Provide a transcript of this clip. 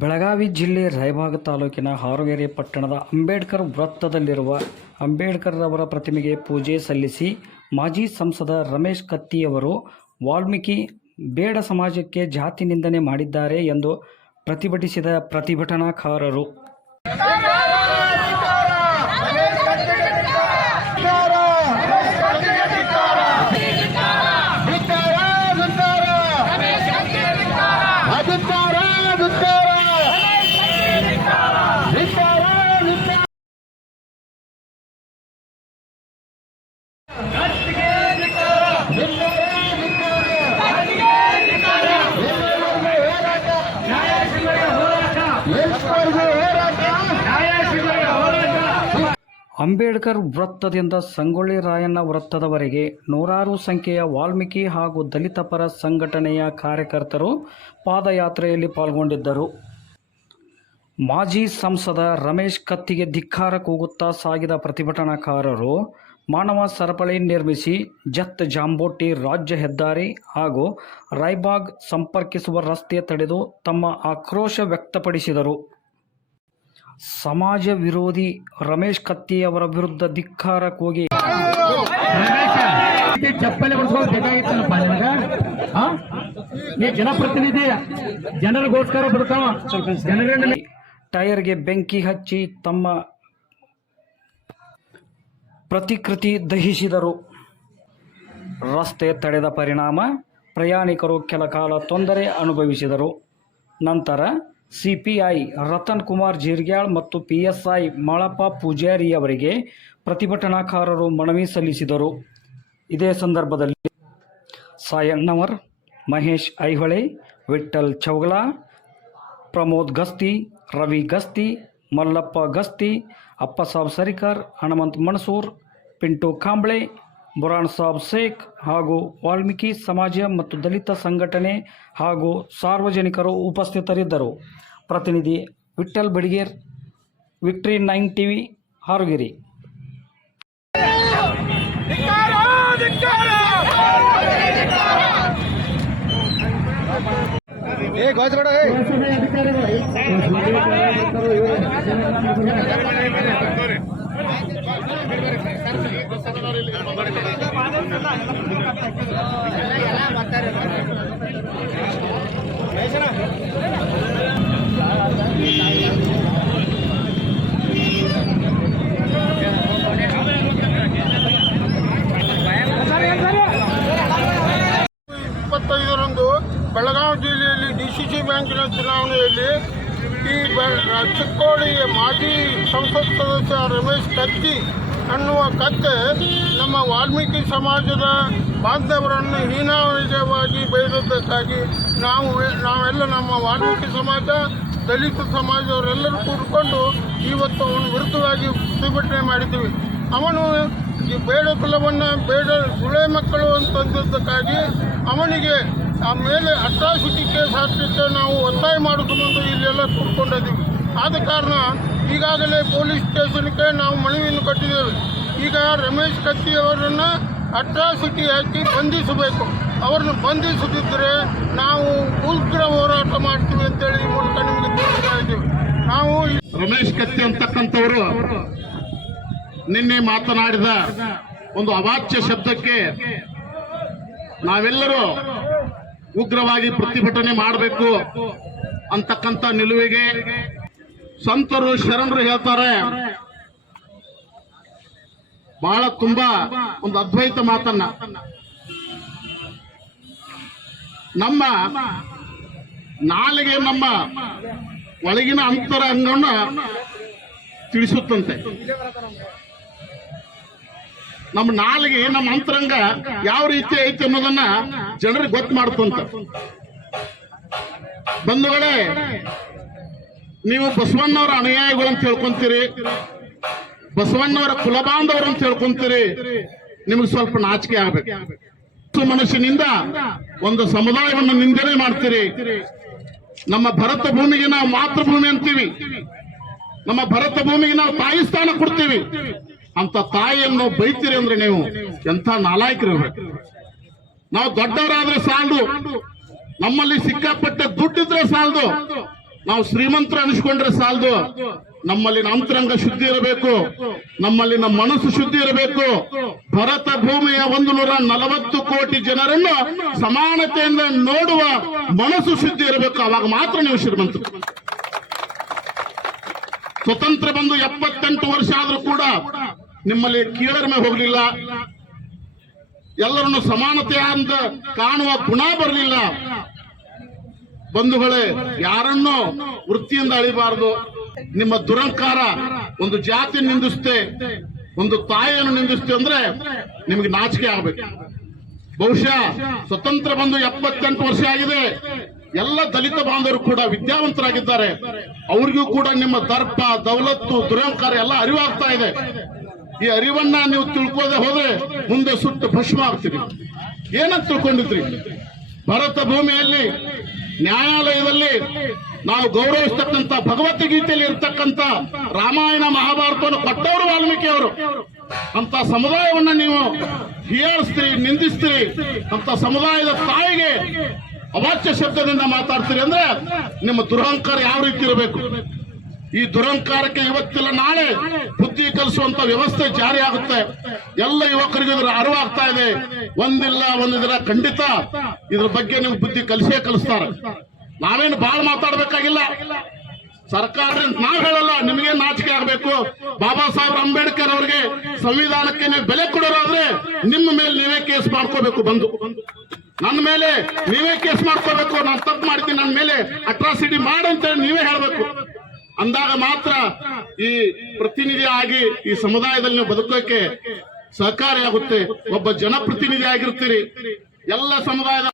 ಬೆಳಗಾವಿ ಜಿಲ್ಲೆ ರಾಯಬಾಗ ತಾಲೂಕಿನ ಹಾರೋಗೆರೆ ಪಟ್ಟಣದ ಅಂಬೇಡ್ಕರ್ ವೃತ್ತದಲ್ಲಿರುವ ಅಂಬೇಡ್ಕರ್ ಅವರ ಪ್ರತಿಮೆಗೆ ಪೂಜೆ ಸಲ್ಲಿಸಿ ಮಾಜಿ ಸಂಸದ ರಮೇಶ್ ಕತ್ತಿಯವರು ವಾಲ್ಮೀಕಿ ಬೇಡ ಸಮಾಜಕ್ಕೆ ಜಾತಿ ನಿಂದನೆ ಮಾಡಿದ್ದಾರೆ ಎಂದು ಪ್ರತಿಭಟಿಸಿದ ಪ್ರತಿಭಟನಾಕಾರರು ಅಂಬೇಡ್ಕರ್ ವೃತ್ತದಿಂದ ಸಂಗೊಳ್ಳಿ ರಾಯಣ್ಣ ವೃತ್ತದವರೆಗೆ ನೂರಾರು ಸಂಖ್ಯೆಯ ವಾಲ್ಮೀಕಿ ಹಾಗೂ ದಲಿತ ಪರ ಸಂಘಟನೆಯ ಕಾರ್ಯಕರ್ತರು ಪಾದಯಾತ್ರೆಯಲ್ಲಿ ಪಾಲ್ಗೊಂಡಿದ್ದರು. ಮಾಜಿ ಸಂಸದ ರಮೇಶ್ ಕತ್ತಿಗೆ ಧಿಕ್ಕಾರ ಕೂಗುತ್ತಾ ಸಾಗಿದ ಪ್ರತಿಭಟನಾಕಾರರು ಮಾನವ ಸರಪಳಿ ನಿರ್ಮಿಸಿ ಜತ್ ಜಾಂಬೋಟಿ ರಾಜ್ಯ ಹೆದ್ದಾರಿ ಹಾಗೂ ರಾಯಬಾಗ್ ಸಂಪರ್ಕಿಸುವ ರಸ್ತೆ ತಡೆದು ತಮ್ಮ ಆಕ್ರೋಶ ವ್ಯಕ್ತಪಡಿಸಿದರು. ಸಮಾಜ ವಿರೋಧಿ ರಮೇಶ್ ಕತ್ತಿಯವರ ವಿರುದ್ಧ ಧಿಕ್ಕಾರ ಕೂಗಿ ಚಪ್ಪಲಿ ಜನಪ್ರತಿನಿಧಿ ಜನರಿಗೋಸ್ಕರ ಟೈರ್ಗೆ ಬೆಂಕಿ ಹಚ್ಚಿ ತಮ್ಮ ಪ್ರತಿಕೃತಿ ದಹಿಸಿದರು. ರಸ್ತೆ ತಡೆದ ಪರಿಣಾಮ ಪ್ರಯಾಣಿಕರು ಕೆಲ ಕಾಲ ತೊಂದರೆ ಅನುಭವಿಸಿದರು. ನಂತರ ಸಿಪಿಐ ರತನ್ ಕುಮಾರ್ ಜೀರ್ಗ್ಯಾಳ್ ಮತ್ತು PSI ಮಾಳಪ್ಪ ಪೂಜಾರಿ ಅವರಿಗೆ ಪ್ರತಿಭಟನಾಕಾರರು ಮನವಿ ಸಲ್ಲಿಸಿದರು. ಇದೇ ಸಂದರ್ಭದಲ್ಲಿ ಸಾಯಣ್ಣವರ್, ಮಹೇಶ್ ಐಹೊಳೆ, ವಿಠ್ಠಲ್ ಚೌಗಲಾ, ಪ್ರಮೋದ್ ಗಸ್ತಿ, ರವಿ ಗಸ್ತಿ, ಮಲ್ಲಪ್ಪ ಗಸ್ತಿ, ಅಪ್ಪಸಾಬ್ ಸರಿಕರ್, ಹನುಮಂತ್ ಮಣಸೂರ್, ಪಿಂಟು ಕಾಂಬ್ಳೆ, ಬುರಾನ್ ಸಾಬ್ ಶೇಖ್ ಹಾಗೂ ವಾಲ್ಮೀಕಿ ಸಮಾಜ ಮತ್ತು ದಲಿತ ಸಂಘಟನೆ ಹಾಗೂ ಸಾರ್ವಜನಿಕರು ಉಪಸ್ಥಿತರಿದ್ದರು. ಪ್ರತಿನಿಧಿ ವಿಠ್ಠಲ್ ಬಿಡಿಗೇರ್, ವಿಕ್ಟ್ರಿ 9 TV, ಹಾರೋಗೆರೆ. ಬೆಳಗಾವಿ ಜಿಲ್ಲೆಯಲ್ಲಿ DCC ಬ್ಯಾಂಕಿನ ಚುನಾವಣೆಯಲ್ಲಿ ಈ ಚಿಕ್ಕೋಡಿಯ ಮಾಜಿ ಸಂಸತ್ ಸದಸ್ಯ ರಮೇಶ್ ಕತ್ತಿ ಅನ್ನುವ ಕತ್ತೆ ನಮ್ಮ ವಾಲ್ಮೀಕಿ ಸಮಾಜದ ಬಾಂಧವರನ್ನು ಹೀನಾಯವಾಗಿ ಬೈದದ್ದಕ್ಕಾಗಿ ನಾವೆಲ್ಲ ನಮ್ಮ ವಾಲ್ಮೀಕಿ ಸಮಾಜ, ದಲಿತ ಸಮಾಜದವರೆಲ್ಲರೂ ಕೂಡಿಕೊಂಡು ಇವತ್ತು ಅವನ ವಿರುದ್ಧವಾಗಿ ಪ್ರತಿಭಟನೆ ಮಾಡಿದ್ದೀವಿ. ಅವನು ಬೇಡ ಕುಲವನ್ನು ಬೇಡ ಸುಳೆ ಮಕ್ಕಳು ಅಂತಂದದ್ದಕ್ಕಾಗಿ ಅವನಿಗೆ ಆ ಮೇಲೆ ಅಟ್ರಾಸಿಟಿ ಕೇಸ್ ಹಾಕಲಿಕ್ಕೆ ನಾವು ಒತ್ತಾಯ ಮಾಡೋ ಸಂಬಂಧ ಇಲ್ಲೆಲ್ಲ ಕೂತ್ಕೊಂಡಿದ್ದೀವಿ. ಆದ ಕಾರಣ ಈಗಾಗಲೇ ಪೊಲೀಸ್ ಸ್ಟೇಷನ್ಗೆ ನಾವು ಮನವಿಯನ್ನು ಕೊಟ್ಟಿದ್ದೇವೆ. ಈಗ ರಮೇಶ್ ಕತ್ತಿಯವರನ್ನು ಅಟ್ರಾಸಿಟಿ ಹಾಕಿ ಬಂಧಿಸಬೇಕು. ಅವರನ್ನು ಬಂಧಿಸದಿದ್ದರೆ ನಾವು ಉಗ್ರ ಹೋರಾಟ ಮಾಡ್ತೀವಿ ಅಂತೇಳಿ ಈ ಮೂಲಕ ನಿಮಗೆ ತಿಳಿಸ್ತಾ ಇದ್ದೀವಿ. ನಾವು ರಮೇಶ್ ಕತ್ತಿ ಅಂತಕ್ಕಂಥವರು ನಿನ್ನೆ ಮಾತನಾಡಿದ ಒಂದು ಅವಾಚ್ಯ ಶಬ್ದಕ್ಕೆ ನಾವೆಲ್ಲರೂ ಉಗ್ರವಾಗಿ ಪ್ರತಿಭಟನೆ ಮಾಡಬೇಕು ಅಂತಕ್ಕಂಥ ನಿಲುವಿಗೆ ಸಂತರು ಶರಣರು ಹೇಳ್ತಾರೆ. ಬಹಳ ತುಂಬಾ ಒಂದು ಅದ್ವೈತ ಮಾತನ್ನ ನಮ್ಮ ನಾಲಿಗೆ ನಮ್ಮ ಒಳಗಿನ ಅಂತರ ಅಂಗವನ್ನು ತಿಳಿಸುತ್ತಂತೆ. ನಮ್ಮ ನಾಲಿಗೆ ನಮ್ಮ ಅಂತರಂಗ ಯಾವ ರೀತಿ ಐತಿ ಅನ್ನೋದನ್ನ ಜನರಿಗೆ ಗೊತ್ತು ಮಾಡ್ತಂತ. ಬಂಧುಗಳೇ, ನೀವು ಬಸವಣ್ಣವರ ಅನುಯಾಯಿಗಳು ಅಂತ ಹೇಳ್ಕೊಂತೀರಿ, ಬಸವಣ್ಣವರ ಕುಲಬಾಂಧವರು ಅಂತ ಹೇಳ್ಕೊಂತೀರಿ, ನಿಮಗೆ ಸ್ವಲ್ಪ ನಾಚಿಕೆ ಆಗ್ಬೇಕು. ಮನಸ್ಸಿನಿಂದ ಒಂದು ಸಮುದಾಯವನ್ನು ನಿಂದನೆ ಮಾಡ್ತೀರಿ. ನಮ್ಮ ಭರತ ಭೂಮಿಗೆ ನಾವು ಮಾತೃಭೂಮಿ ಅಂತೀವಿ, ನಮ್ಮ ಭರತ ಭೂಮಿಗೆ ನಾವು ತಾಯಿ ಸ್ಥಾನ ಕೊಡ್ತೀವಿ. ಅಂತ ತಾಯಿಯನ್ನು ಬೈತೀರಿ ಅಂದ್ರೆ ನೀವು ಎಂಥ ನಾಲಾಯಕರಿರ್ಬೇಕು. ನಾವು ದೊಡ್ಡವರಾದ್ರೆ ಸಾಲದು, ನಮ್ಮಲ್ಲಿ ಸಿಕ್ಕಾಪಟ್ಟೆ ದುಡ್ಡಿದ್ರೆ ಸಾಲದು, ನಾವು ಶ್ರೀಮಂತರು ಅನಿಸ್ಕೊಂಡ್ರೆ ಸಾಲದು, ನಮ್ಮಲ್ಲಿನ ಅಂತರಂಗ ಶುದ್ಧಿ ಇರಬೇಕು, ನಮ್ಮಲ್ಲಿನ ಮನಸ್ಸು ಶುದ್ಧಿ ಇರಬೇಕು. ಭರತ ಭೂಮಿಯ 140 ಕೋಟಿ ಜನರನ್ನು ಸಮಾನತೆಯಿಂದ ನೋಡುವ ಮನಸ್ಸು ಶುದ್ಧಿ ಇರಬೇಕು. ಅವಾಗ ಮಾತ್ರ ನೀವು ಶ್ರೀಮಂತರು. ಸ್ವತಂತ್ರ ಬಂದು 78 ವರ್ಷ ಆದ್ರೂ ಕೂಡ ನಿಮ್ಮಲ್ಲಿ ಕೀಳರಿಮೆ ಹೋಗಲಿಲ್ಲ, ಎಲ್ಲರನ್ನು ಸಮಾನತೆ ಅಂತ ಕಾಣುವ ಗುಣ ಬರಲಿಲ್ಲ. ಬಂಧುಗಳೇ, ಯಾರನ್ನೂ ವೃತ್ತಿಯಿಂದ ಅಳಿಬಾರದು. ನಿಮ್ಮ ದುರಂಕಾರ ಒಂದು ಜಾತಿ ನಿಂದಿಸುತ್ತೆ, ಒಂದು ತಾಯಿಯನ್ನು ನಿಂದಿಸುತ್ತೆ ಅಂದ್ರೆ ನಿಮಗೆ ನಾಚಿಕೆ ಆಗಬೇಕು. ಬಹುಶಃ ಸ್ವತಂತ್ರ ಬಂದು 78 ವರ್ಷ ಆಗಿದೆ. ಎಲ್ಲ ದಲಿತ ಬಾಂಧವರು ಕೂಡ ವಿದ್ಯಾವಂತರಾಗಿದ್ದಾರೆ. ಅವ್ರಿಗೂ ಕೂಡ ನಿಮ್ಮ ದರ್ಪ, ದೌಲತ್ತು, ದುರಂಕಾರ ಎಲ್ಲ ಅರಿವಾಗ್ತಾ ಇದೆ. ಈ ಅರಿವನ್ನ ನೀವು ತಿಳ್ಕೋದೆ ಹೋದ್ರೆ ಮುಂದೆ ಸುಟ್ಟು ಭಸ್ಮ ಆಗ್ತೀರಿ. ಏನಂತ ತಿಳ್ಕೊಂಡಿದ್ರಿ? ಭಾರತ ಭೂಮಿಯಲ್ಲಿ ನ್ಯಾಯಾಲಯದಲ್ಲಿ ನಾವು ಗೌರವಿಸ್ತಕ್ಕಂಥ ಭಗವದ್ಗೀತೆಯಲ್ಲಿ ಇರ್ತಕ್ಕಂಥ ರಾಮಾಯಣ ಮಹಾಭಾರತವನ್ನು ಕೊಟ್ಟವರು ವಾಲ್ಮೀಕಿ ಅವರು. ಅಂತ ಸಮುದಾಯವನ್ನ ನೀವು ಹೀಯಾಳಿಸ್ತೀರಿ, ನಿಂದಿಸ್ತೀರಿ. ಅಂತ ಸಮುದಾಯದ ತಾಯಿಗೆ ಅವಾಚ್ಯ ಶಬ್ದದಿಂದ ಮಾತಾಡ್ತೀರಿ ಅಂದ್ರೆ ನಿಮ್ಮ ದುರಹಂಕಾರ ಯಾವ ರೀತಿ ಇರಬೇಕು? ಈ ದುರಹಂಕಾರಕ್ಕೆ ಇವತ್ತಿಲ್ಲ ನಾಳೆ ಬುದ್ಧಿ ಕಲಿಸುವಂತ ವ್ಯವಸ್ಥೆ ಜಾರಿ ಆಗುತ್ತೆ. ಎಲ್ಲ ಯುವಕರಿಗೂ ಇದರ ಅರಿವಾಗ್ತಾ ಇದೆ. ಒಂದಿಲ್ಲ ಒಂದಿದ್ರ ಖಂಡಿತ ಇದ್ರ ಬಗ್ಗೆ ನಿಮ್ಗೆ ಬುದ್ಧಿ ಕಲಿಸೇ ಕಲಿಸ್ತಾರೆ. ನಾವೇನು ಬಹಳ ಮಾತಾಡ್ಬೇಕಾಗಿಲ್ಲ. ಸರ್ಕಾರ ನಾವ್ ಹೇಳಲ್ಲ, ನಿಮಗೆ ನಾಚಿಕೆ ಆಗಬೇಕು. ಬಾಬಾ ಸಾಹೇಬ್ ಅಂಬೇಡ್ಕರ್ ಅವರಿಗೆ ಸಂವಿಧಾನಕ್ಕೆ ನೀವು ಬೆಲೆ ಕೊಡೋರಾದ್ರೆ ನಿಮ್ಮ ಮೇಲೆ ನೀವೇ ಕೇಸ್ ಮಾಡ್ಕೋಬೇಕು. ಬಂದು ನನ್ನ ಮೇಲೆ ನೀವೇ ಕೇಸ್ ಮಾಡ್ಕೋಬೇಕು. ನಾನು ತಪ್ಪು ಮಾಡ್ತೀನಿ, ನನ್ನ ಮೇಲೆ ಅಟ್ರಾಸಿಟಿ ಮಾಡಂತೇಳಿ ನೀವೇ ಹೇಳಬೇಕು. ಅಂದಾಗ ಮಾತ್ರ ಈ ಪ್ರತಿನಿಧಿ ಆಗಿ ಈ ಸಮುದಾಯದಲ್ಲಿ ನೀವು ಬದುಕೋಕೆ ಸಹಕಾರಿಯಾಗುತ್ತೆ. ಒಬ್ಬ ಜನಪ್ರತಿನಿಧಿ ಆಗಿರ್ತೀರಿ. ಎಲ್ಲ ಸಮುದಾಯದ